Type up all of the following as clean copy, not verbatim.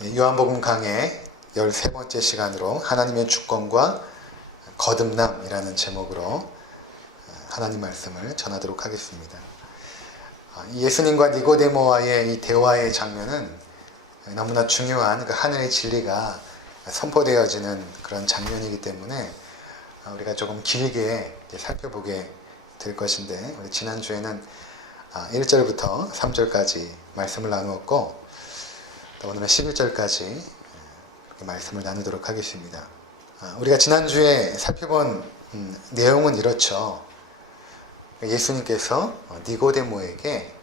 요한복음 강의 13번째 시간으로 하나님의 주권과 거듭남이라는 제목으로 하나님 말씀을 전하도록 하겠습니다. 예수님과 니고데모와의 이 대화의 장면은 너무나 중요한 그 하늘의 진리가 선포되어지는 그런 장면이기 때문에 우리가 조금 길게 살펴보게 될 것인데, 우리 지난주에는 1절부터 3절까지 말씀을 나누었고, 또 오늘은 11절까지 말씀을 나누도록 하겠습니다. 우리가 지난주에 살펴본 내용은 이렇죠. 예수님께서 니고데모에게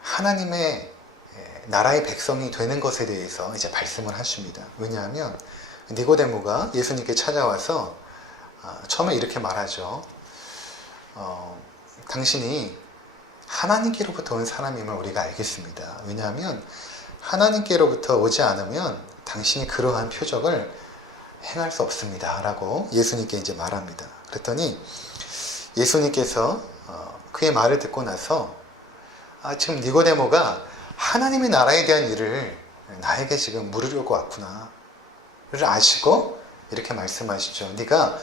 하나님의 나라의 백성이 되는 것에 대해서 이제 말씀을 하십니다. 왜냐하면 니고데모가 예수님께 찾아와서 처음에 이렇게 말하죠. 당신이 하나님께로부터 온 사람임을 우리가 알겠습니다. 왜냐하면 하나님께로부터 오지 않으면 당신이 그러한 표적을 행할 수 없습니다. 라고 예수님께 이제 말합니다. 그랬더니 예수님께서 그의 말을 듣고 나서 지금 니고데모가 하나님의 나라에 대한 일을 나에게 지금 물으려고 왔구나 를 아시고 이렇게 말씀하시죠. 네가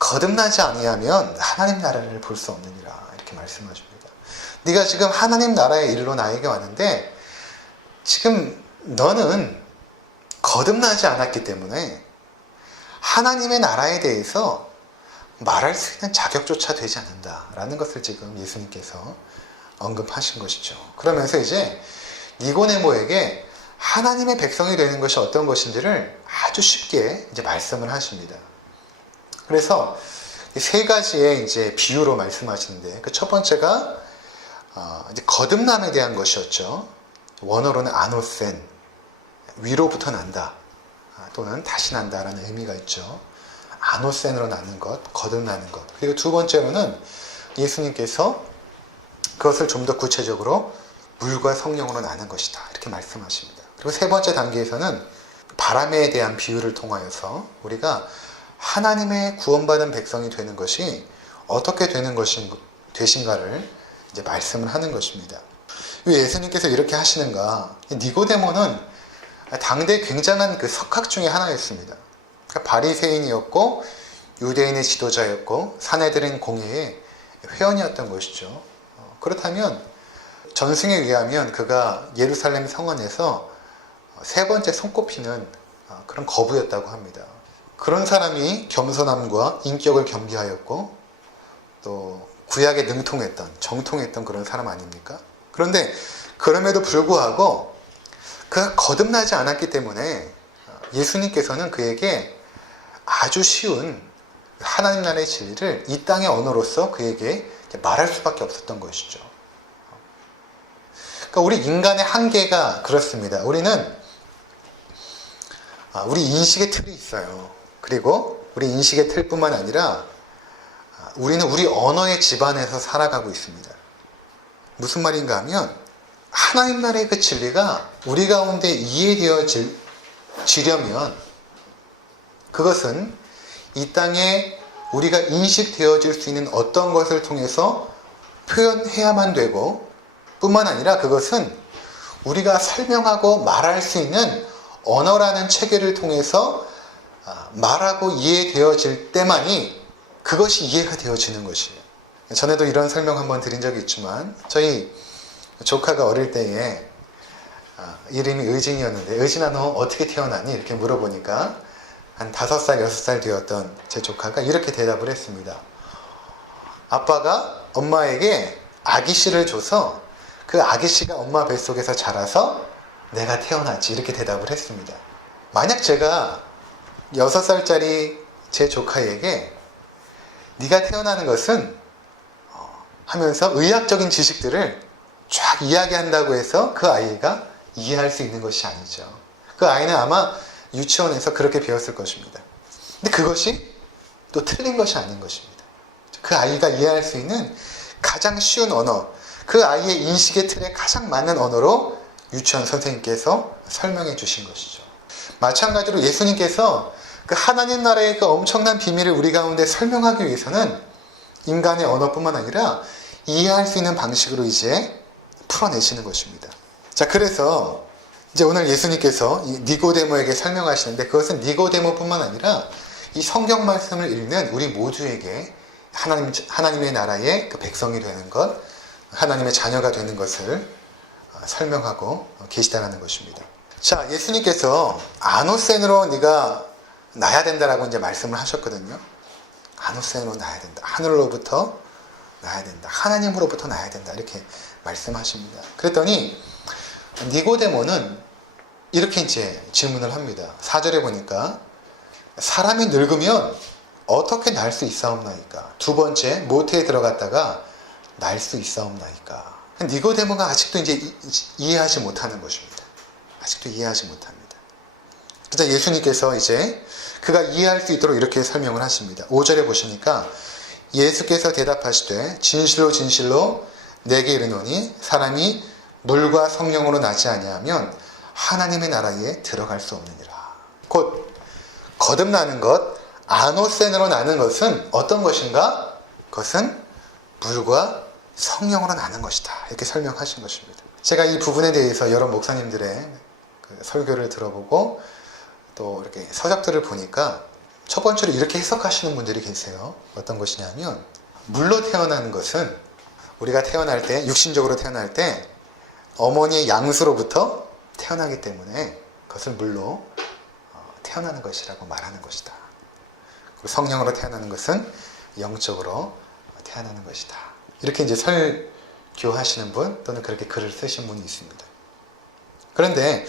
거듭나지 아니하면 하나님 나라를 볼 수 없느니라, 이렇게 말씀하십니다. 네가 지금 하나님 나라의 일로 나에게 왔는데 지금 너는 거듭나지 않았기 때문에 하나님의 나라에 대해서 말할 수 있는 자격조차 되지 않는다라는 것을 지금 예수님께서 언급하신 것이죠. 그러면서 이제 니고데모에게 하나님의 백성이 되는 것이 어떤 것인지를 아주 쉽게 이제 말씀을 하십니다. 그래서 세 가지의 이제 비유로 말씀하시는데, 그 첫 번째가 이제 거듭남에 대한 것이었죠. 원어로는 아노센, 위로부터 난다 또는 다시 난다라는 의미가 있죠. 아노센으로 나는 것, 거듭나는 것. 그리고 두 번째로는 예수님께서 그것을 좀 더 구체적으로 물과 성령으로 나는 것이다, 이렇게 말씀하십니다. 그리고 세 번째 단계에서는 바람에 대한 비유를 통하여서 우리가 하나님의 구원받은 백성이 되는 것이 어떻게 되는 되신가를 이제 말씀을 하는 것입니다. 왜 예수님께서 이렇게 하시는가? 니고데모는 당대 굉장한 그 석학 중에 하나였습니다. 그러니까 바리새인이었고 유대인의 지도자였고 사내들인 공회의 회원이었던 것이죠. 그렇다면 전승에 의하면 그가 예루살렘 성원에서 세 번째 손꼽히는 그런 거부였다고 합니다. 그런 사람이 겸손함과 인격을 겸비하였고 또 구약에 능통했던, 정통했던 그런 사람 아닙니까? 그런데 그럼에도 불구하고 그가 거듭나지 않았기 때문에 예수님께서는 그에게 아주 쉬운 하나님 나라의 진리를 이 땅의 언어로서 그에게 말할 수밖에 없었던 것이죠. 그러니까 우리 인간의 한계가 그렇습니다. 우리는 우리 인식의 틀이 있어요. 그리고 우리 인식의 틀뿐만 아니라 우리는 우리 언어의 집안에서 살아가고 있습니다. 무슨 말인가 하면 하나님 나라의 그 진리가 우리 가운데 이해되어지려면 그것은 이 땅에 우리가 인식되어질 수 있는 어떤 것을 통해서 표현해야만 되고, 뿐만 아니라 그것은 우리가 설명하고 말할 수 있는 언어라는 체계를 통해서 말하고 이해되어질 때만이 그것이 이해가 되어지는 것이에요. 전에도 이런 설명 한번 드린 적이 있지만, 저희 조카가 어릴 때에 이름이 의진이었는데, 의진아 너 어떻게 태어나니? 이렇게 물어보니까 한 5살, 6살 되었던 제 조카가 이렇게 대답을 했습니다. 아빠가 엄마에게 아기씨를 줘서 그 아기씨가 엄마 뱃속에서 자라서 내가 태어났지, 이렇게 대답을 했습니다. 만약 제가 6살짜리 제 조카에게 네가 태어나는 것은 하면서 의학적인 지식들을 쫙 이야기한다고 해서 그 아이가 이해할 수 있는 것이 아니죠. 그 아이는 아마 유치원에서 그렇게 배웠을 것입니다. 근데 그것이 또 틀린 것이 아닌 것입니다. 그 아이가 이해할 수 있는 가장 쉬운 언어, 그 아이의 인식의 틀에 가장 맞는 언어로 유치원 선생님께서 설명해 주신 것이죠. 마찬가지로 예수님께서 그 하나님 나라의 그 엄청난 비밀을 우리 가운데 설명하기 위해서는 인간의 언어뿐만 아니라 이해할 수 있는 방식으로 이제 풀어내시는 것입니다. 자, 그래서 이제 오늘 예수님께서 이 니고데모에게 설명하시는데, 그것은 니고데모뿐만 아니라 이 성경 말씀을 읽는 우리 모두에게 하나님의 나라의 그 백성이 되는 것, 하나님의 자녀가 되는 것을 설명하고 계시다는 것입니다. 자, 예수님께서 아노센으로 네가 나야 된다라고 이제 말씀을 하셨거든요. 아노센으로 나야 된다. 하늘로부터 나야 된다. 하나님으로부터 나야 된다. 이렇게 말씀하십니다. 그랬더니 니고데모는 이렇게 이제 질문을 합니다. 4절에 보니까 사람이 늙으면 어떻게 날 수 있사옵나이까? 두 번째, 모태에 들어갔다가 날 수 있사옵나이까? 니고데모가 아직도 이제 이해하지 못하는 것입니다. 아직도 이해하지 못합니다. 그래서 예수님께서 이제 그가 이해할 수 있도록 이렇게 설명을 하십니다. 5절에 보시니까 예수께서 대답하시되 진실로 진실로 내게 이르노니 사람이 물과 성령으로 나지 아니하면 하나님의 나라에 들어갈 수 없느니라. 곧 거듭나는 것, 아노센으로 나는 것은 어떤 것인가? 그것은 물과 성령으로 나는 것이다. 이렇게 설명하신 것입니다. 제가 이 부분에 대해서 여러 목사님들의 그 설교를 들어보고 또 이렇게 서적들을 보니까 첫 번째로 이렇게 해석하시는 분들이 계세요. 어떤 것이냐면, 물로 태어나는 것은 우리가 태어날 때, 육신적으로 태어날 때 어머니의 양수로부터 태어나기 때문에 그것을 물로 태어나는 것이라고 말하는 것이다. 그리고 성령으로 태어나는 것은 영적으로 태어나는 것이다. 이렇게 이제 설교하시는 분 또는 그렇게 글을 쓰신 분이 있습니다. 그런데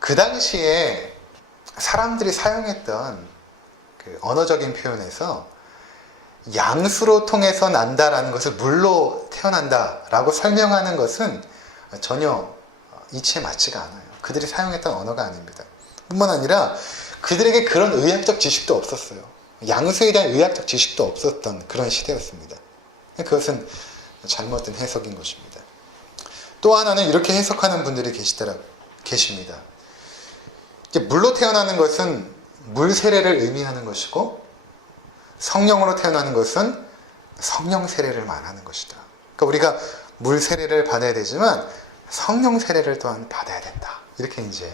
그 당시에 사람들이 사용했던 그 언어적인 표현에서 양수로 통해서 난다라는 것을 물로 태어난다라고 설명하는 것은 전혀 이치에 맞지가 않아요. 그들이 사용했던 언어가 아닙니다. 뿐만 아니라 그들에게 그런 의학적 지식도 없었어요. 양수에 대한 의학적 지식도 없었던 그런 시대였습니다. 그것은 잘못된 해석인 것입니다. 또 하나는 이렇게 해석하는 분들이 계십니다. 물로 태어나는 것은 물 세례를 의미하는 것이고, 성령으로 태어나는 것은 성령 세례를 말하는 것이다. 그러니까 우리가 물 세례를 받아야 되지만 성령 세례를 또한 받아야 된다. 이렇게 이제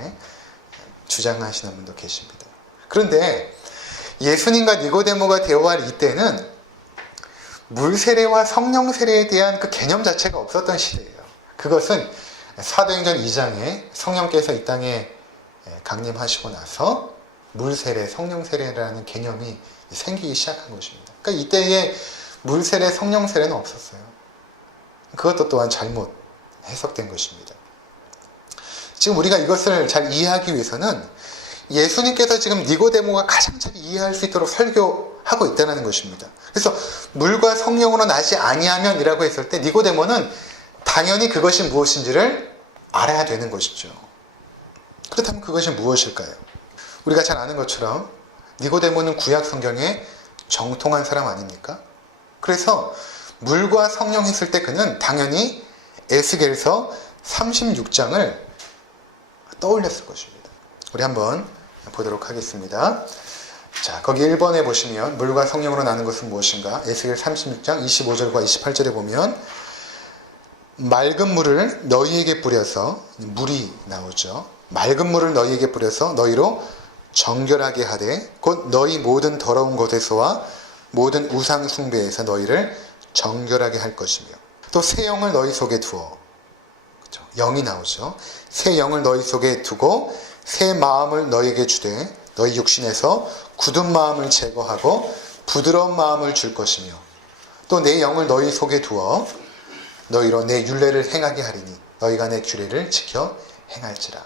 주장하시는 분도 계십니다. 그런데 예수님과 니고데모가 대화할 이때는 물 세례와 성령 세례에 대한 그 개념 자체가 없었던 시대예요. 그것은 사도행전 2장에 성령께서 이 땅에 강림하시고 나서 물 세례, 성령 세례라는 개념이 생기기 시작한 것입니다. 그러니까 이때에 물 세례, 성령 세례는 없었어요. 그것도 또한 잘못 해석된 것입니다. 지금 우리가 이것을 잘 이해하기 위해서는 예수님께서 지금 니고데모가 가장 잘 이해할 수 있도록 설교하고 있다는 것입니다. 그래서 물과 성령으로 나지 아니하면 이라고 했을 때 니고데모는 당연히 그것이 무엇인지를 알아야 되는 것이죠. 그렇다면 그것이 무엇일까요? 우리가 잘 아는 것처럼 니고데모는 구약 성경에 정통한 사람 아닙니까? 그래서 물과 성령 했을 때 그는 당연히 에스겔서 36장을 떠올렸을 것입니다. 우리 한번 보도록 하겠습니다. 자, 거기 1번에 보시면 물과 성령으로 나는 것은 무엇인가? 에스겔 36장 25절과 28절에 보면 맑은 물을 너희에게 뿌려서, 물이 나오죠. 맑은 물을 너희에게 뿌려서 너희로 정결하게 하되 곧 너희 모든 더러운 것에서와 모든 우상 숭배에서 너희를 정결하게 할 것이며, 또 새 영을 너희 속에 두어, 그렇죠? 영이 나오죠. 새 영을 너희 속에 두고 새 마음을 너희에게 주되 너희 육신에서 굳은 마음을 제거하고 부드러운 마음을 줄 것이며, 또 내 영을 너희 속에 두어 너희로 내 율례를 행하게 하리니 너희가 내 규례를 지켜 행할지라.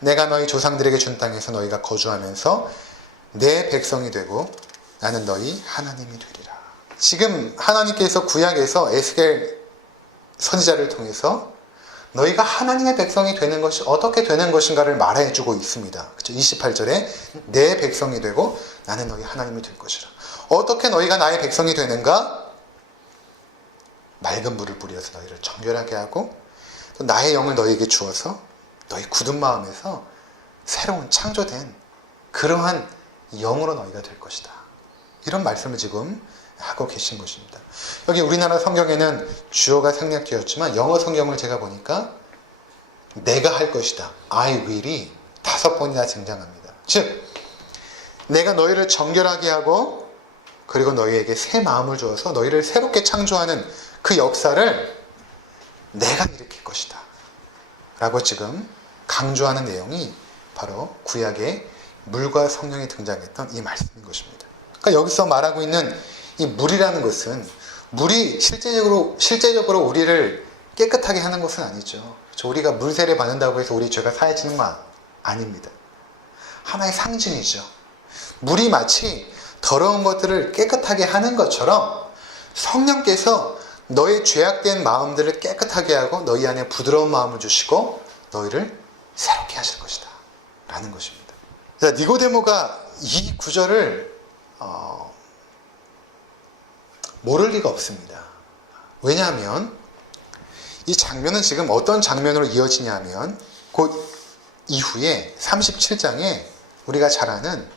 내가 너희 조상들에게 준 땅에서 너희가 거주하면서 내 백성이 되고 나는 너희 하나님이 되리라. 지금 하나님께서 구약에서 에스겔 선지자를 통해서 너희가 하나님의 백성이 되는 것이 어떻게 되는 것인가를 말해주고 있습니다. 그렇죠? 28절에 내 백성이 되고 나는 너희 하나님이 될 것이라. 어떻게 너희가 나의 백성이 되는가? 맑은 물을 뿌려서 너희를 정결하게 하고 또 나의 영을 너희에게 주어서 너희 굳은 마음에서 새로운 창조된 그러한 영으로 너희가 될 것이다. 이런 말씀을 지금 하고 계신 것입니다. 여기 우리나라 성경에는 주어가 생략되었지만 영어 성경을 제가 보니까 내가 할 것이다. I will이 5번이나 등장합니다. 즉 내가 너희를 정결하게 하고 그리고 너희에게 새 마음을 주어서 너희를 새롭게 창조하는 그 역사를 내가 일으킬 것이다 라고 지금 강조하는 내용이 바로 구약의 물과 성령이 등장했던 이 말씀인 것입니다. 그러니까 여기서 말하고 있는 이 물이라는 것은 물이 실제적으로 우리를 깨끗하게 하는 것은 아니죠. 우리가 물세례 받는다고 해서 우리 죄가 사해지는 건 아닙니다. 하나의 상징이죠. 물이 마치 더러운 것들을 깨끗하게 하는 것처럼 성령께서 너의 죄악된 마음들을 깨끗하게 하고 너희 안에 부드러운 마음을 주시고 너희를 새롭게 하실 것이다 라는 것입니다. 자, 니고데모가 이 구절을 모를 리가 없습니다. 왜냐하면 이 장면은 지금 어떤 장면으로 이어지냐 하면 곧 이후에 37장에 우리가 잘 아는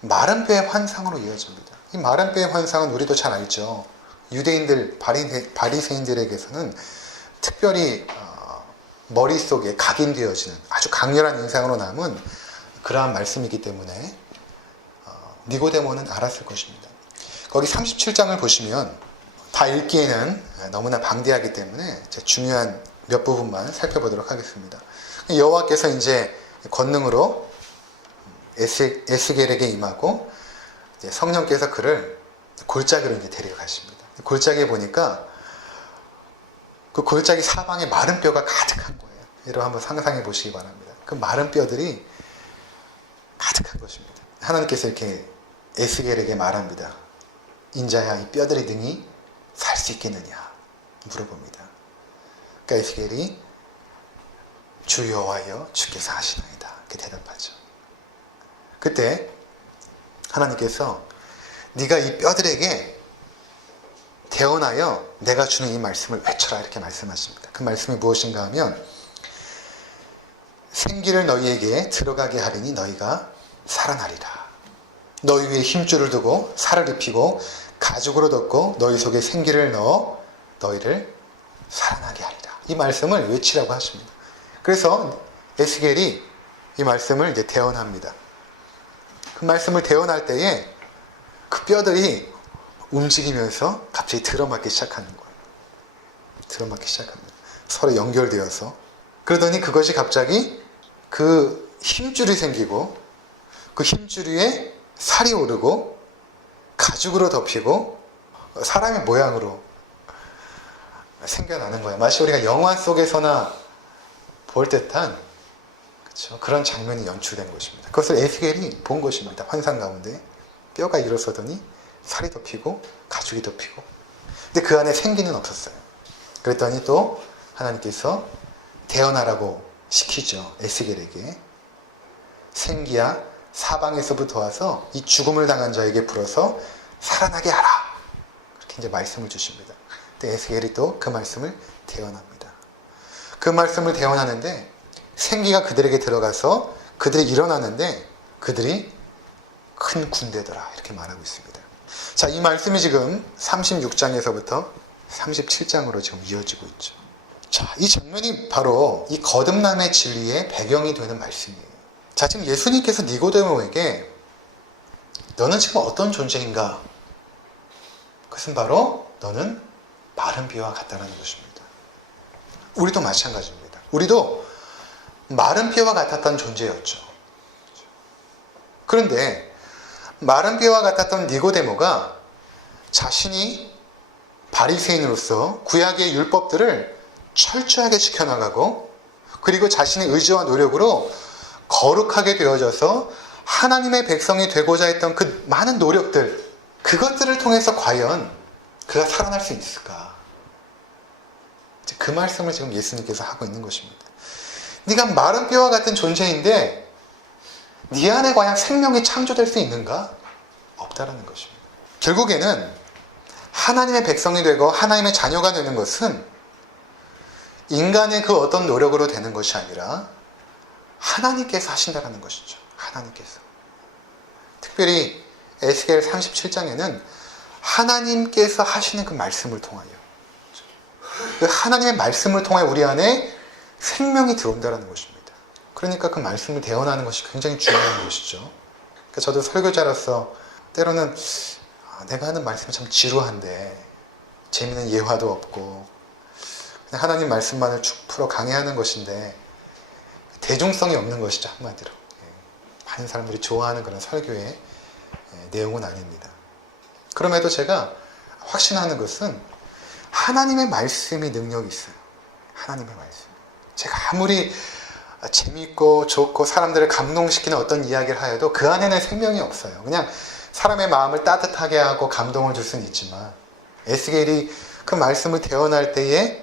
마른 뼈의 환상으로 이어집니다. 이 마른 뼈의 환상은 우리도 잘 알죠. 유대인들, 바리새인들에게서는 특별히 머릿속에 각인되어지는 아주 강렬한 인상으로 남은 그러한 말씀이기 때문에 니고데모는 알았을 것입니다. 거기 37장을 보시면 다 읽기에는 너무나 방대하기 때문에 중요한 몇 부분만 살펴보도록 하겠습니다. 여호와께서 이제 권능으로 에스겔에게 임하고 이제 성령께서 그를 골짜기로 이제 데려가십니다. 골짜기에 보니까 그 골짜기 사방에 마른 뼈가 가득한 거예요. 여러분 한번 상상해 보시기 바랍니다. 그 마른 뼈들이 가득한 것입니다. 하나님께서 이렇게 에스겔에게 말합니다. 인자야, 이 뼈들이 능히 살 수 있겠느냐 물어봅니다. 그러니까 에스겔이 주 여호와여 주께서 하시나이다 이렇게 대답하죠. 그때 하나님께서 네가 이 뼈들에게 대언하여 내가 주는 이 말씀을 외쳐라 이렇게 말씀하십니다. 그 말씀이 무엇인가 하면 생기를 너희에게 들어가게 하리니 너희가 살아나리라. 너희 위에 힘줄을 두고 살을 입히고 가죽으로 덮고 너희 속에 생기를 넣어 너희를 살아나게 하리라. 이 말씀을 외치라고 하십니다. 그래서 에스겔이 이 말씀을 이제 대언합니다. 그 말씀을 대언할 때에 그 뼈들이 움직이면서 갑자기 들어맞기 시작하는 거예요. 들어맞기 시작합니다. 서로 연결되어서. 그러더니 그것이 갑자기 그 힘줄이 생기고 그 힘줄 위에 살이 오르고 가죽으로 덮이고 사람의 모양으로 생겨나는 거예요. 마치 우리가 영화 속에서나 볼 듯한 그렇죠? 그런 장면이 연출된 것입니다. 그것을 에스겔이 본 것입니다. 환상 가운데 뼈가 일어서더니 살이 덮이고 가죽이 덮이고 근데 그 안에 생기는 없었어요. 그랬더니 또 하나님께서 대언하라고 시키죠. 에스겔에게 생기야 사방에서부터 와서 이 죽음을 당한 자에게 불어서 살아나게 하라. 그렇게 이제 말씀을 주십니다. 근데 에스겔이 또 그 말씀을 대언합니다. 그 말씀을 대언하는데 생기가 그들에게 들어가서 그들이 일어나는데 그들이 큰 군대더라 이렇게 말하고 있습니다. 자, 이 말씀이 지금 36장에서부터 37장으로 지금 이어지고 있죠. 자, 이 장면이 바로 이 거듭남의 진리의 배경이 되는 말씀이에요. 자, 지금 예수님께서 니고데모에게 너는 지금 어떤 존재인가? 그것은 바로 너는 마른 뼈와 같다는 것입니다. 우리도 마찬가지입니다. 우리도 마른 뼈와 같았던 존재였죠. 그런데 마른 뼈와 같았던 니고데모가 자신이 바리새인으로서 구약의 율법들을 철저하게 지켜나가고 그리고 자신의 의지와 노력으로 거룩하게 되어져서 하나님의 백성이 되고자 했던 그 많은 노력들 그것들을 통해서 과연 그가 살아날 수 있을까? 그 말씀을 지금 예수님께서 하고 있는 것입니다. 네가 마른 뼈와 같은 존재인데 네 안에 과연 생명이 창조될 수 있는가? 없다라는 것입니다. 결국에는 하나님의 백성이 되고 하나님의 자녀가 되는 것은 인간의 그 어떤 노력으로 되는 것이 아니라 하나님께서 하신다는 것이죠. 하나님께서. 특별히 에스겔 37장에는 하나님께서 하시는 그 말씀을 통하여 그 하나님의 말씀을 통해 우리 안에 생명이 들어온다는 것입니다. 그러니까 그 말씀을 대언하는 것이 굉장히 중요한 것이죠. 그러니까 저도 설교자로서 때로는 내가 하는 말씀이 참 지루한데 재미있는 예화도 없고 그냥 하나님 말씀만을 쭉 풀어 강해하는 것인데 대중성이 없는 것이죠. 한마디로 많은 사람들이 좋아하는 그런 설교의 내용은 아닙니다. 그럼에도 제가 확신하는 것은 하나님의 말씀이 능력이 있어요. 하나님의 말씀. 제가 아무리 재미있고 좋고 사람들을 감동시키는 어떤 이야기를 하여도 그 안에는 생명이 없어요. 그냥 사람의 마음을 따뜻하게 하고 감동을 줄 수는 있지만 에스겔이 그 말씀을 대언할 때에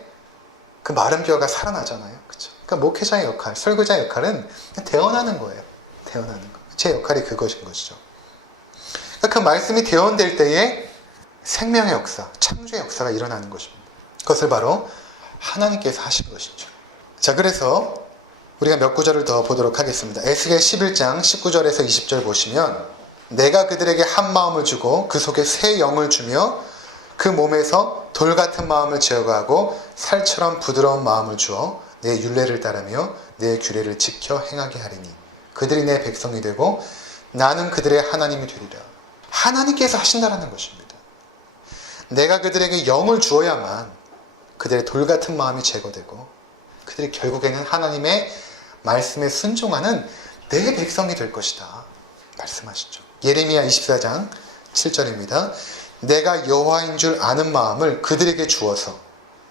그 마른 뼈가 살아나잖아요. 그렇죠? 그러니까 목회자의 역할, 설교자의 역할은 대언하는 거예요. 대언하는 거. 제 역할이 그것인 것이죠. 그러니까 그 말씀이 대언될 때에 생명의 역사, 창조의 역사가 일어나는 것입니다. 그것을 바로 하나님께서 하신 것이죠. 자, 그래서 우리가 몇 구절을 더 보도록 하겠습니다. 에스겔 11장 19절에서 20절 보시면 내가 그들에게 한 마음을 주고 그 속에 새 영을 주며 그 몸에서 돌 같은 마음을 제거하고 살처럼 부드러운 마음을 주어 내 율례를 따르며 내 규례를 지켜 행하게 하리니 그들이 내 백성이 되고 나는 그들의 하나님이 되리라. 하나님께서 하신다라는 것입니다. 내가 그들에게 영을 주어야만 그들의 돌 같은 마음이 제거되고 그들이 결국에는 하나님의 말씀에 순종하는 내 백성이 될 것이다 말씀하시죠. 예레미야 24장 7절입니다. 내가 여호와인 줄 아는 마음을 그들에게 주어서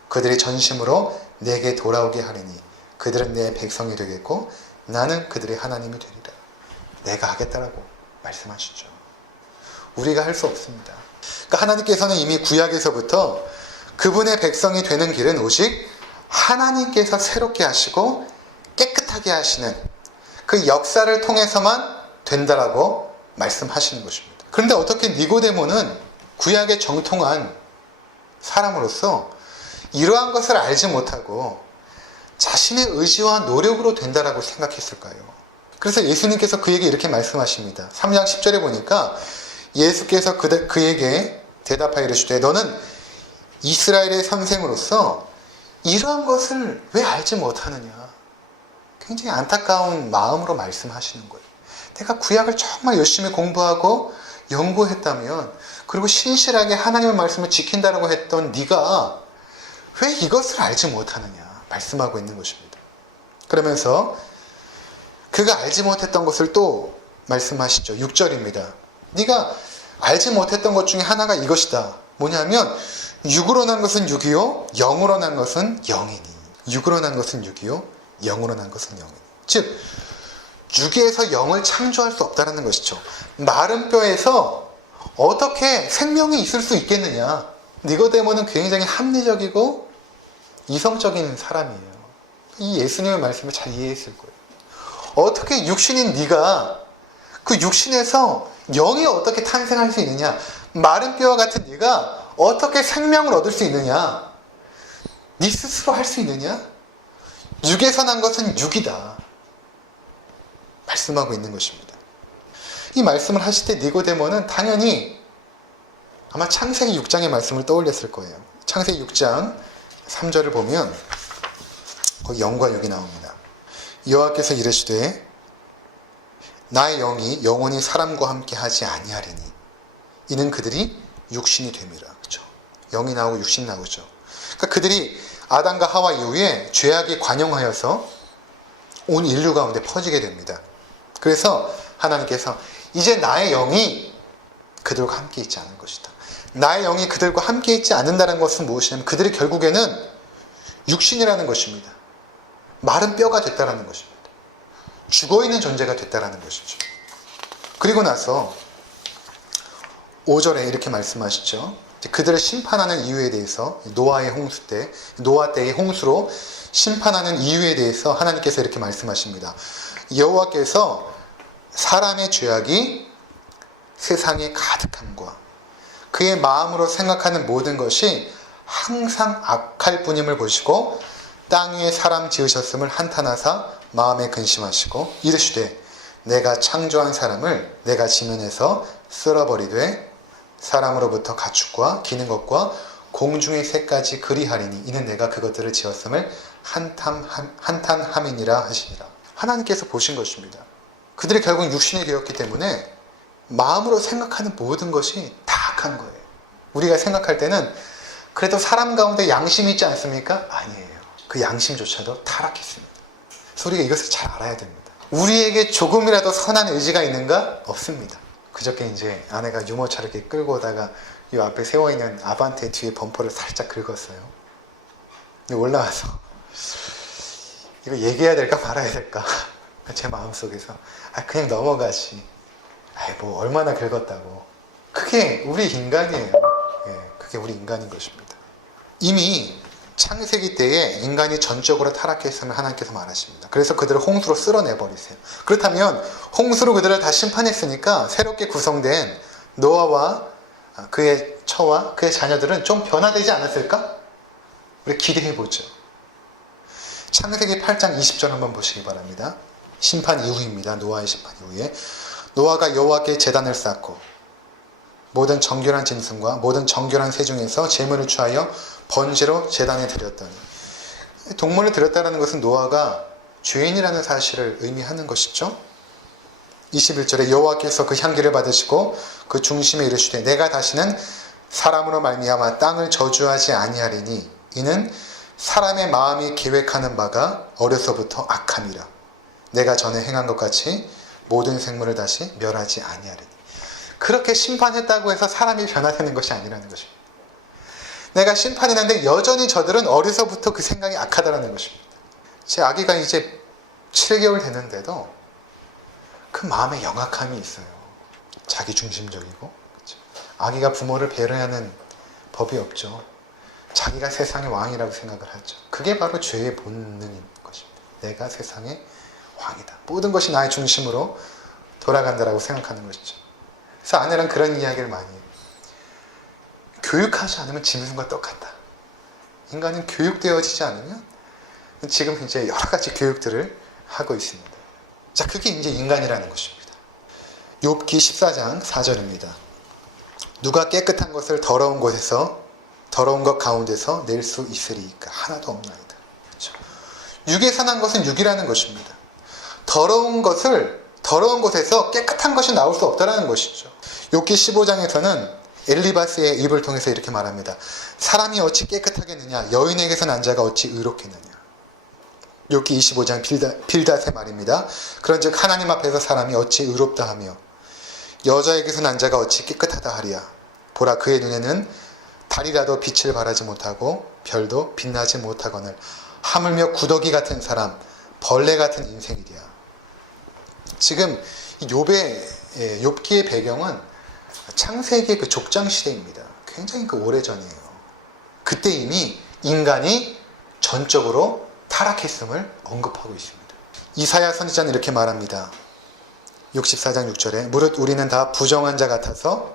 그들의 전심으로 내게 돌아오게 하리니 그들은 내 백성이 되겠고 나는 그들의 하나님이 되리라. 내가 하겠다라고 말씀하시죠. 우리가 할 수 없습니다. 그러니까 하나님께서는 이미 구약에서부터 그분의 백성이 되는 길은 오직 하나님께서 새롭게 하시고 깨끗하게 하시는 그 역사를 통해서만 된다라고 말씀하시는 것입니다. 그런데 어떻게 니고데모는 구약에 정통한 사람으로서 이러한 것을 알지 못하고 자신의 의지와 노력으로 된다라고 생각했을까요? 그래서 예수님께서 그에게 이렇게 말씀하십니다. 3장 10절에 보니까 예수께서 그에게 대답하여 이르시되 너는 이스라엘의 선생으로서 이러한 것을 왜 알지 못하느냐. 굉장히 안타까운 마음으로 말씀하시는 거예요. 내가 구약을 정말 열심히 공부하고 연구했다면 그리고 신실하게 하나님의 말씀을 지킨다라고 했던 네가 왜 이것을 알지 못하느냐 말씀하고 있는 것입니다. 그러면서 그가 알지 못했던 것을 또 말씀하시죠. 6절입니다. 네가 알지 못했던 것 중에 하나가 이것이다. 뭐냐면 육으로 난 것은 육이요 영으로 난 것은 영이니. 육으로 난 것은 육이요 영으로 난 것은 영이니. 즉 육에서 영을 창조할 수 없다는 것이죠. 마른 뼈에서 어떻게 생명이 있을 수 있겠느냐. 니고데모는 굉장히 합리적이고 이성적인 사람이에요. 이 예수님의 말씀을 잘 이해했을 거예요. 어떻게 육신인 네가 그 육신에서 영이 어떻게 탄생할 수 있느냐. 마른 뼈와 같은 네가 어떻게 생명을 얻을 수 있느냐. 네 스스로 할 수 있느냐. 육에서 난 것은 육이다 말씀하고 있는 것입니다. 이 말씀을 하실 때 니고데모는 당연히 아마 창세기 6장의 말씀을 떠올렸을 거예요. 창세기 6장 3절을 보면 거기 영과 육이 나옵니다. 여호와께서 이르시되 나의 영이 영원히 사람과 함께 하지 아니하리니 이는 그들이 육신이 됨이라. 그렇죠? 영이 나오고 육신이 나오죠. 그러니까 그들이 아담과 하와 이후에 죄악이 관영하여서 온 인류 가운데 퍼지게 됩니다. 그래서 하나님께서 이제 나의 영이 그들과 함께 있지 않을 것이다. 나의 영이 그들과 함께 있지 않는다는 것은 무엇이냐면 그들이 결국에는 육신이라는 것입니다. 마른 뼈가 됐다라는 것입니다. 죽어있는 존재가 됐다라는 것이죠. 그리고 나서 5절에 이렇게 말씀하시죠. 그들을 심판하는 이유에 대해서 노아 때의 홍수로 심판하는 이유에 대해서 하나님께서 이렇게 말씀하십니다. 여호와께서 사람의 죄악이 세상에 가득함과 그의 마음으로 생각하는 모든 것이 항상 악할 뿐임을 보시고 땅 위에 사람 지으셨음을 한탄하사 마음에 근심하시고 이르시되 내가 창조한 사람을 내가 지면에서 쓸어버리되 사람으로부터 가축과 기는 것과 공중의 새까지 그리하리니 이는 내가 그것들을 지었음을 한탄함이니라 하시니라. 하나님께서 보신 것입니다. 그들이 결국 육신이 되었기 때문에 마음으로 생각하는 모든 것이 다 악한 거예요. 우리가 생각할 때는 그래도 사람 가운데 양심이 있지 않습니까? 아니에요. 그 양심조차도 타락했습니다. 그래서 우리가 이것을 잘 알아야 됩니다. 우리에게 조금이라도 선한 의지가 있는가? 없습니다. 그저께 이제 아내가 유모차를 이렇게 끌고 오다가 이 앞에 세워있는 아반떼 뒤에 범퍼를 살짝 긁었어요. 근데 올라와서 이거 얘기해야 될까 말아야 될까? 제 마음속에서 그냥 넘어가지. 뭐 얼마나 긁었다고. 그게 우리 인간이에요. 그게 우리 인간인 것입니다. 이미 창세기 때에 인간이 전적으로 타락했음을 하나님께서 말하십니다. 그래서 그들을 홍수로 쓸어내버리세요. 그렇다면 홍수로 그들을 다 심판했으니까 새롭게 구성된 노아와 그의 처와 그의 자녀들은 좀 변화되지 않았을까? 우리 기대해보죠. 창세기 8장 20절 한번 보시기 바랍니다. 심판 이후입니다. 노아의 심판 이후에 노아가 여호와께 제단을 쌓고 모든 정결한 짐승과 모든 정결한 새 중에서 제물을 취하여 번제로 제단에 드렸더니, 동물을 드렸다는 것은 노아가 죄인이라는 사실을 의미하는 것이죠. 21절에 여호와께서 그 향기를 받으시고 그 중심에 이르시되 내가 다시는 사람으로 말미암아 땅을 저주하지 아니하리니 이는 사람의 마음이 계획하는 바가 어려서부터 악함이라. 내가 전에 행한 것 같이 모든 생물을 다시 멸하지 아니하리니. 그렇게 심판했다고 해서 사람이 변화되는 것이 아니라는 것입니다. 내가 심판했는데 여전히 저들은 어려서부터 그 생각이 악하다는 것입니다. 제 아기가 이제 7개월 됐는데도 그 마음에 영악함이 있어요. 자기중심적이고. 그렇죠? 아기가 부모를 배려하는 법이 없죠. 자기가 세상의 왕이라고 생각을 하죠. 그게 바로 죄의 본능인 것입니다. 내가 세상의 왕이다. 모든 것이 나의 중심으로 돌아간다라고 생각하는 것이죠. 그래서 아내랑 그런 이야기를 많이 해요. 교육하지 않으면 짐승과 똑같다. 인간은 교육되어지지 않으면 지금 이제 여러 가지 교육들을 하고 있습니다. 자, 그게 이제 인간이라는 것입니다. 욥기 14장 4절입니다. 누가 깨끗한 것을 더러운 곳에서 더러운 것 가운데서 낼 수 있으리이까? 하나도 없나이다. 그렇죠? 육에서 난 것은 육이라는 것입니다. 더러운 곳에서 깨끗한 것이 나올 수 없다는 것이죠. 욥기 15장에서는 엘리바스의 입을 통해서 이렇게 말합니다. 사람이 어찌 깨끗하겠느냐? 여인에게서 난 자가 어찌 의롭겠느냐? 욥기 25장 빌닷의 말입니다. 그런즉 하나님 앞에서 사람이 어찌 의롭다 하며 여자에게서 난 자가 어찌 깨끗하다 하리야. 보라, 그의 눈에는 달이라도 빛을 발하지 못하고 별도 빛나지 못하거늘 하물며 구더기 같은 사람, 벌레 같은 인생이리야. 지금 욥기의 배경은 창세기의 그 족장 시대입니다. 굉장히 오래전이에요. 그때 이미 인간이 전적으로 타락했음을 언급하고 있습니다. 이사야 선지자는 이렇게 말합니다. 64장 6절에 무릇 우리는 다 부정한 자 같아서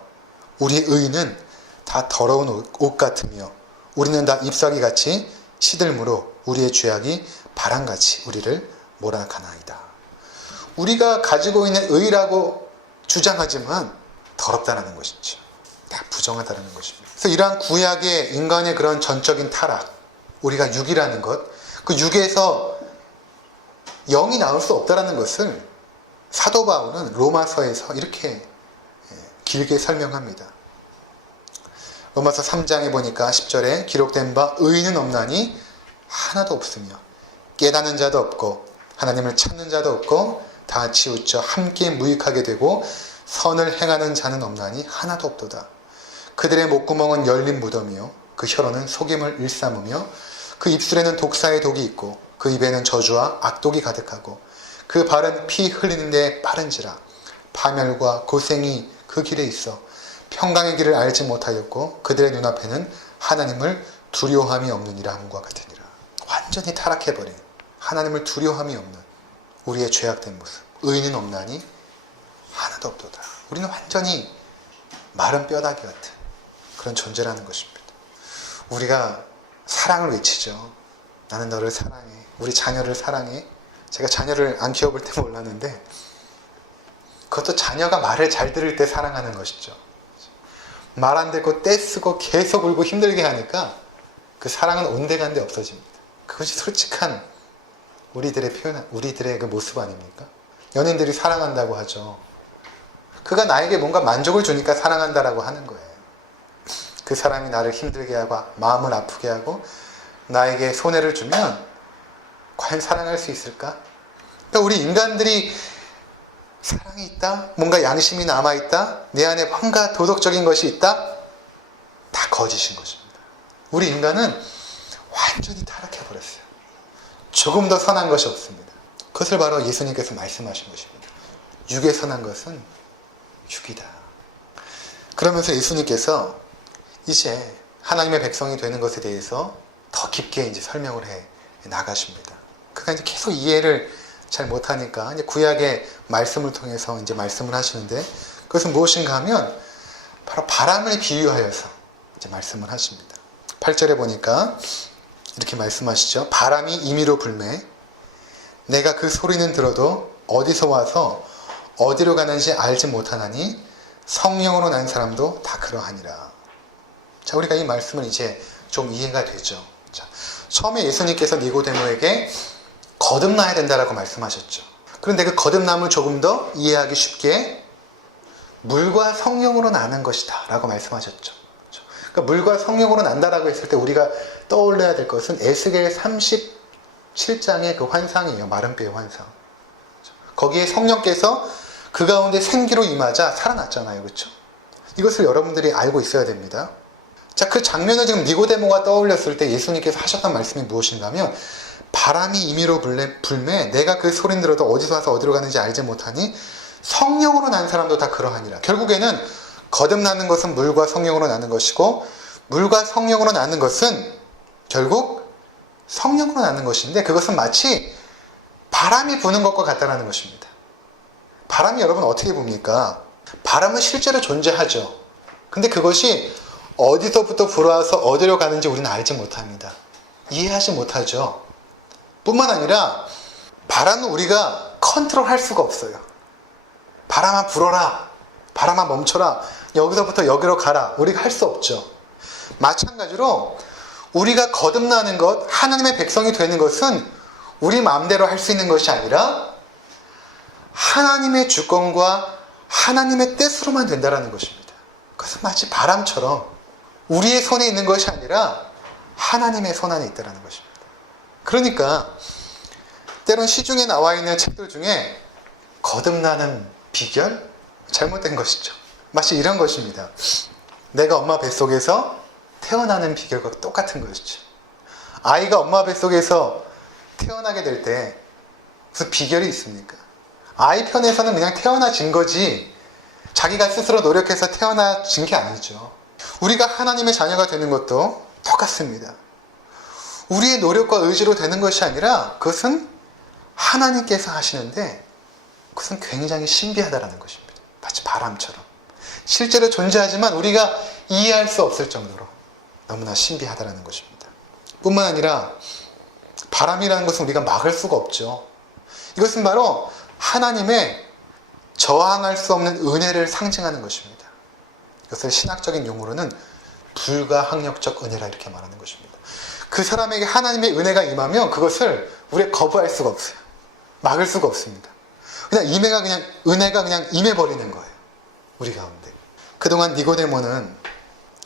우리 의는 다 더러운 옷 같으며 우리는 다 잎사귀같이 시들므로 우리의 죄악이 바람같이 우리를 몰아가나이다. 우리가 가지고 있는 의라고 주장하지만 더럽다는 것이죠. 다 부정하다는 것입니다. 그래서 이러한 구약의 인간의 그런 전적인 타락, 우리가 육이라는 것, 그 육에서 영이 나올 수 없다는 것을 사도 바울은 로마서에서 이렇게 길게 설명합니다. 로마서 3장에 보니까 10절에 기록된 바 의인은 없나니 하나도 없으며 깨닫는 자도 없고 하나님을 찾는 자도 없고 다 치우쳐 함께 무익하게 되고 선을 행하는 자는 없나니 하나도 없도다. 그들의 목구멍은 열린 무덤이요 그 혀로는 속임을 일삼으며 그 입술에는 독사의 독이 있고 그 입에는 저주와 악독이 가득하고 그 발은 피 흘리는 데 빠른지라. 파멸과 고생이 그 길에 있어 평강의 길을 알지 못하였고 그들의 눈앞에는 하나님을 두려워함이 없느니라 함과 같으니라. 완전히 타락해버린, 하나님을 두려워함이 없는 우리의 죄악된 모습. 의인은 없나니 하나도 없도다. 우리는 완전히 마른 뼈다귀 같은 그런 존재라는 것입니다. 우리가 사랑을 외치죠. 나는 너를 사랑해. 우리 자녀를 사랑해. 제가 자녀를 안 키워볼 때 몰랐는데 그것도 자녀가 말을 잘 들을 때 사랑하는 것이죠. 말 안 듣고 떼쓰고 계속 울고 힘들게 하니까 그 사랑은 온데간데 없어집니다. 그것이 솔직한 우리들의 표현, 우리들의 그 모습 아닙니까? 연인들이 사랑한다고 하죠. 그가 나에게 뭔가 만족을 주니까 사랑한다라고 하는 거예요. 그 사람이 나를 힘들게 하고 마음을 아프게 하고 나에게 손해를 주면 과연 사랑할 수 있을까? 그러니까 우리 인간들이 사랑이 있다? 뭔가 양심이 남아있다? 내 안에 뭔가 도덕적인 것이 있다? 다 거짓인 것입니다. 우리 인간은 완전히 타락해버렸어요. 조금 더 선한 것이 없습니다. 그것을 바로 예수님께서 말씀하신 것입니다. 육에 선한 것은 육이다. 그러면서 예수님께서 이제 하나님의 백성이 되는 것에 대해서 더 깊게 이제 설명을 해 나가십니다. 그가 이제 계속 이해를 잘 못하니까 이제 구약의 말씀을 통해서 이제 말씀을 하시는데 그것은 무엇인가 하면 바로 바람을 비유하여서 이제 말씀을 하십니다. 8절에 보니까 이렇게 말씀하시죠. 바람이 임의로 불매 내가 그 소리는 들어도 어디서 와서 어디로 가는지 알지 못하나니 성령으로 난 사람도 다 그러하니라. 자, 우리가 이 말씀을 이제 좀 이해가 되죠. 자, 처음에 예수님께서 니고데모에게 거듭나야 된다라고 말씀하셨죠. 그런데 그 거듭남을 조금 더 이해하기 쉽게 물과 성령으로 나는 것이다 라고 말씀하셨죠. 그러니까 물과 성령으로 난다라고 했을 때 우리가 떠올려야 될 것은 에스겔 37장의 그 환상이에요. 마른 뼈의 환상. 거기에 성령께서 그 가운데 생기로 임하자 살아났잖아요. 그렇죠? 이것을 여러분들이 알고 있어야 됩니다. 자, 그 장면을 지금 니고데모가 떠올렸을 때 예수님께서 하셨던 말씀이 무엇인가 하면 바람이 임의로 불매 내가 그 소리는 들어도 어디서 와서 어디로 가는지 알지 못하니 성령으로 난 사람도 다 그러하니라. 결국에는 거듭나는 것은 물과 성령으로 나는 것이고 물과 성령으로 나는 것은 결국 성령으로 나는 것인데 그것은 마치 바람이 부는 것과 같다는 것입니다. 바람이 여러분 어떻게 붑니까? 바람은 실제로 존재하죠. 근데 그것이 어디서부터 불어와서 어디로 가는지 우리는 알지 못합니다. 이해하지 못하죠. 뿐만 아니라 바람은 우리가 컨트롤할 수가 없어요. 바람아 불어라. 바람아 멈춰라. 여기서부터 여기로 가라. 우리가 할 수 없죠. 마찬가지로 우리가 거듭나는 것, 하나님의 백성이 되는 것은 우리 마음대로 할 수 있는 것이 아니라 하나님의 주권과 하나님의 뜻으로만 된다는 것입니다. 그것은 마치 바람처럼 우리의 손에 있는 것이 아니라 하나님의 손 안에 있다는 것입니다. 그러니까 때론 시중에 나와 있는 책들 중에 거듭나는 비결? 잘못된 것이죠. 마치 이런 것입니다. 내가 엄마 뱃속에서 태어나는 비결과 똑같은 것이죠. 아이가 엄마 뱃속에서 태어나게 될 때 무슨 비결이 있습니까? 아이 편에서는 그냥 태어나진 거지 자기가 스스로 노력해서 태어나진 게 아니죠. 우리가 하나님의 자녀가 되는 것도 똑같습니다. 우리의 노력과 의지로 되는 것이 아니라 그것은 하나님께서 하시는데 그것은 굉장히 신비하다는 것입니다. 마치 바람처럼. 실제로 존재하지만 우리가 이해할 수 없을 정도로 너무나 신비하다는 것입니다. 뿐만 아니라 바람이라는 것은 우리가 막을 수가 없죠. 이것은 바로 하나님의 저항할 수 없는 은혜를 상징하는 것입니다. 이것을 신학적인 용어로는 불가항력적 은혜라 이렇게 말하는 것입니다. 그 사람에게 하나님의 은혜가 임하면 그것을 우리가 거부할 수가 없어요. 막을 수가 없습니다. 그냥 은혜가 그냥 임해버리는 거예요. 우리 가운데. 그동안 니고데모는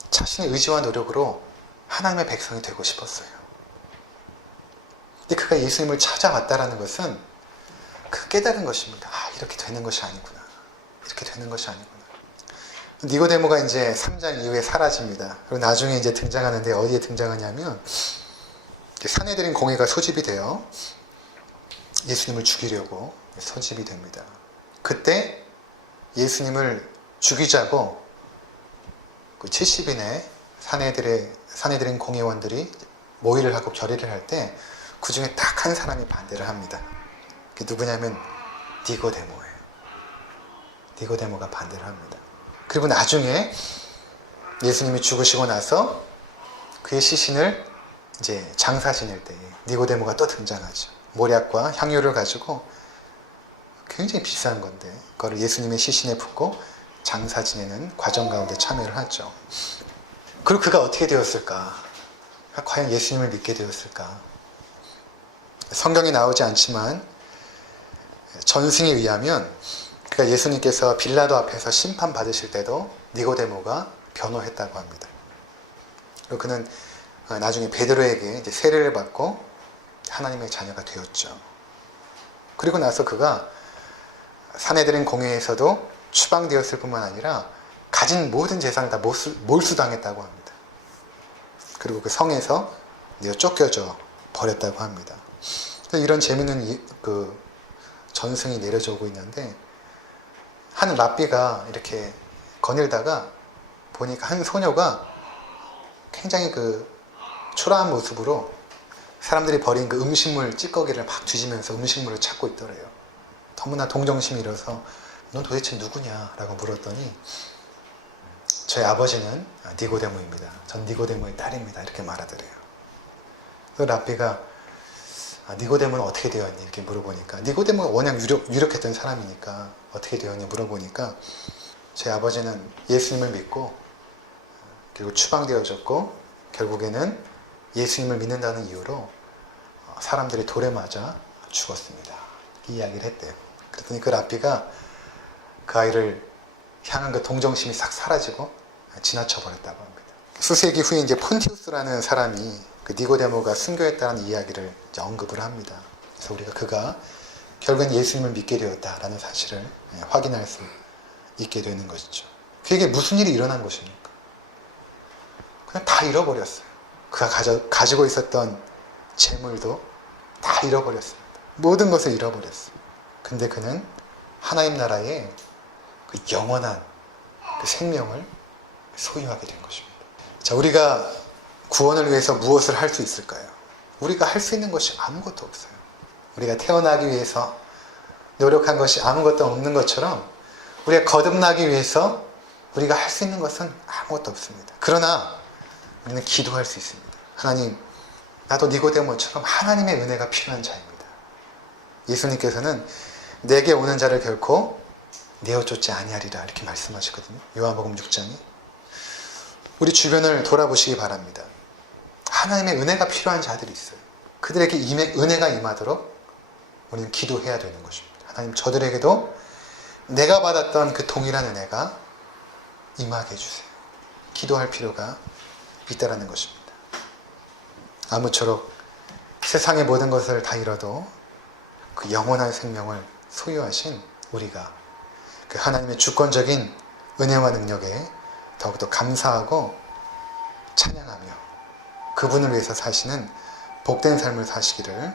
자신의 의지와 노력으로 하나님의 백성이 되고 싶었어요. 근데 그가 예수님을 찾아왔다라는 것은 그 깨달은 것입니다. 이렇게 되는 것이 아니구나. 이렇게 되는 것이 아니구나. 니고데모가 이제 3장 이후에 사라집니다. 그리고 나중에 이제 등장하는데 어디에 등장하냐면 산헤드린 공회가 소집이 돼요. 예수님을 죽이려고 소집이 됩니다. 그때 예수님을 죽이자고 그 70인의 산헤드린 공회원들이 모의를 하고 결의를 할 때 그 중에 딱 한 사람이 반대를 합니다. 그게 누구냐면 니고데모예요. 니고데모가 반대를 합니다. 그리고 나중에 예수님이 죽으시고 나서 그의 시신을 이제 장사 지낼 때에 니고데모가 또 등장하죠. 모략과 향유를 가지고 굉장히 비싼 건데 그거를 예수님의 시신에 붓고 장사 지내는 과정 가운데 참여를 하죠. 그리고 그가 어떻게 되었을까? 과연 예수님을 믿게 되었을까? 성경에 나오지 않지만 전승에 의하면 그러니까 예수님께서 빌라도 앞에서 심판 받으실 때도 니고데모가 변호했다고 합니다. 그리고 그는 나중에 베드로에게 이제 세례를 받고 하나님의 자녀가 되었죠. 그리고 나서 그가 사내들인 공회에서도 추방되었을 뿐만 아니라 가진 모든 재산을 다 몰수당했다고 합니다. 그리고 그 성에서 쫓겨져 버렸다고 합니다. 이런 재미있는 그 전승이 내려져 오고 있는데 한 랍비가 이렇게 거닐다가 보니까 한 소녀가 굉장히 그 초라한 모습으로 사람들이 버린 그 음식물 찌꺼기를 막 뒤지면서 음식물을 찾고 있더래요. 너무나 동정심이 일어서 넌 도대체 누구냐? 라고 물었더니 저희 아버지는 니고데모입니다. 전 니고데모의 딸입니다. 이렇게 말하더래요. 그 랍비가 니고데모는 어떻게 되었니? 이렇게 물어보니까 니고데모가 워낙 유력했던 사람이니까 어떻게 되었니? 물어보니까 제 아버지는 예수님을 믿고 그리고 추방되어졌고 결국에는 예수님을 믿는다는 이유로 사람들이 돌에 맞아 죽었습니다. 이 이야기를 했대요. 그랬더니 그 랍비가 그 아이를 향한 그 동정심이 싹 사라지고 지나쳐 버렸다고 합니다. 수세기 후에 이제 폰티우스라는 사람이 그 니고데모가 순교했다는 이야기를 이제 언급을 합니다. 그래서 우리가 그가 결국엔 예수님을 믿게 되었다라는 사실을 확인할 수 있게 되는 것이죠. 그에게 무슨 일이 일어난 것입니까? 그냥 다 잃어버렸어요. 그가 가지고 있었던 재물도 다 잃어버렸습니다. 모든 것을 잃어버렸어요. 근데 그는 하나님 나라의 그 영원한 그 생명을 소유하게 된 것입니다. 자, 우리가 구원을 위해서 무엇을 할 수 있을까요? 우리가 할 수 있는 것이 아무것도 없어요. 우리가 태어나기 위해서 노력한 것이 아무것도 없는 것처럼 우리가 거듭나기 위해서 우리가 할 수 있는 것은 아무것도 없습니다. 그러나 우리는 기도할 수 있습니다. 하나님, 나도 니고데모처럼 하나님의 은혜가 필요한 자입니다. 예수님께서는 내게 오는 자를 결코 내어쫓지 아니하리라 이렇게 말씀하시거든요. 요한복음 6장에. 우리 주변을 돌아보시기 바랍니다. 하나님의 은혜가 필요한 자들이 있어요. 그들에게 은혜가 임하도록 우리는 기도해야 되는 것입니다. 하나님, 저들에게도 내가 받았던 그 동일한 은혜가 임하게 해주세요. 기도할 필요가 있다는 것입니다. 아무쪼록 세상의 모든 것을 다 잃어도 그 영원한 생명을 소유하신 우리가 그 하나님의 주권적인 은혜와 능력에 더욱더 감사하고 찬양하며 그분을 위해서 사시는 복된 삶을 사시기를